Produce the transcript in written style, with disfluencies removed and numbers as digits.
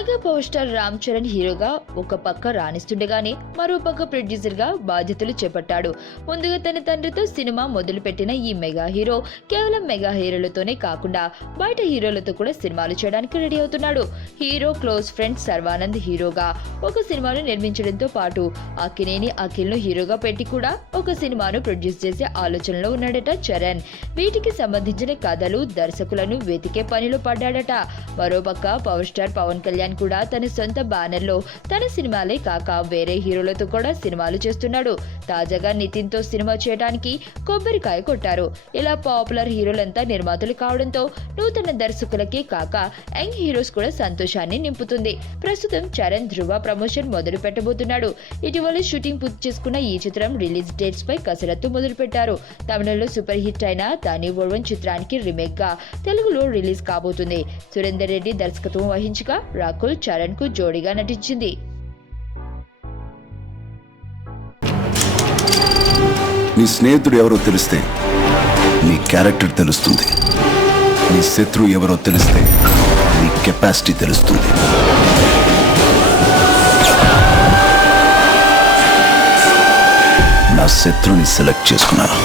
Mega power star Ram Charan హీరోగా ఒక పక్క రాణిస్తుండగానే మరో పక్క ప్రొడ్యూసర్ గా బాధ్యతలు చేపట్టాడు. ముందుగా తన తండ్రితో సినిమా మొదలుపెట్టిన ఈ మెగా హీరో కేవలం మెగా హీరోలతోనే కాకుండా బయట హీరోలతో కూడా సినిమాలు చేయడానికి రెడీ అవుతున్నాడు. హీరో క్లోజ్ ఫ్రెండ్ సర్వానంద్ హీరోగా ఒక సినిమాను నిర్మించడంతో పాటు అక్కినేని అఖిల్ ను హీరోగా పెట్టి కూడా ఒక సినిమాను ప్రొడ్యూస్ చేసే ఆలోచనలో ఉన్నాడట చరణ్. వీటికి సంబంధించిన కథలు, దర్శకులను వెతికే పనిలో పడ్డాడట. మరోపక్క పవర్ స్టార్ పవన్ కళ్యాణ్ కూడా తన సొంత బ్యానర్ లో తన సినిమాలే కాక వేరే హీరోలతో కూడా సినిమాలు చేస్తున్నాడు. తాజాగా నితిన్ తో సినిమా చేయడానికి కొబ్బరికాయ కొట్టారు. ఇలా పాపులర్ హీరోలంతా నిర్మాతలు కావడంతో నూతన దర్శకులకే కాక యంగ్ హీరోస్ కూడా సంతోషాన్ని నింపుతుంది. ప్రస్తుతం చరణ్ ధృవ ప్రమోషన్ మొదలు పెట్టబోతున్నాడు. ఇటీవల షూటింగ్ పూర్తి చేసుకున్న ఈ చిత్రం రిలీజ్ డేట్స్ పై కసరత్తు మొదలు పెట్టారు. తమిళంలో సూపర్ హిట్ అయిన తాని ఒరువన్ చిత్రానికి రీమేక్ గా తెలుగులో రిలీజ్ కాబోతుంది. సురేందర్ రెడ్డి దర్శకత్వం వహించగా రాకుల్ చరణ్ కు జోడీగా నటించింది. నీ స్నేహితుడు ఎవరో తెలిస్తే నీ క్యారెక్టర్ తెలుస్తుంది. నీ శత్రువు ఎవరో తెలిస్తే నీ కెపాసిటీ తెలుస్తుంది. నా శత్రువుని సెలెక్ట్ చేసుకున్నాను.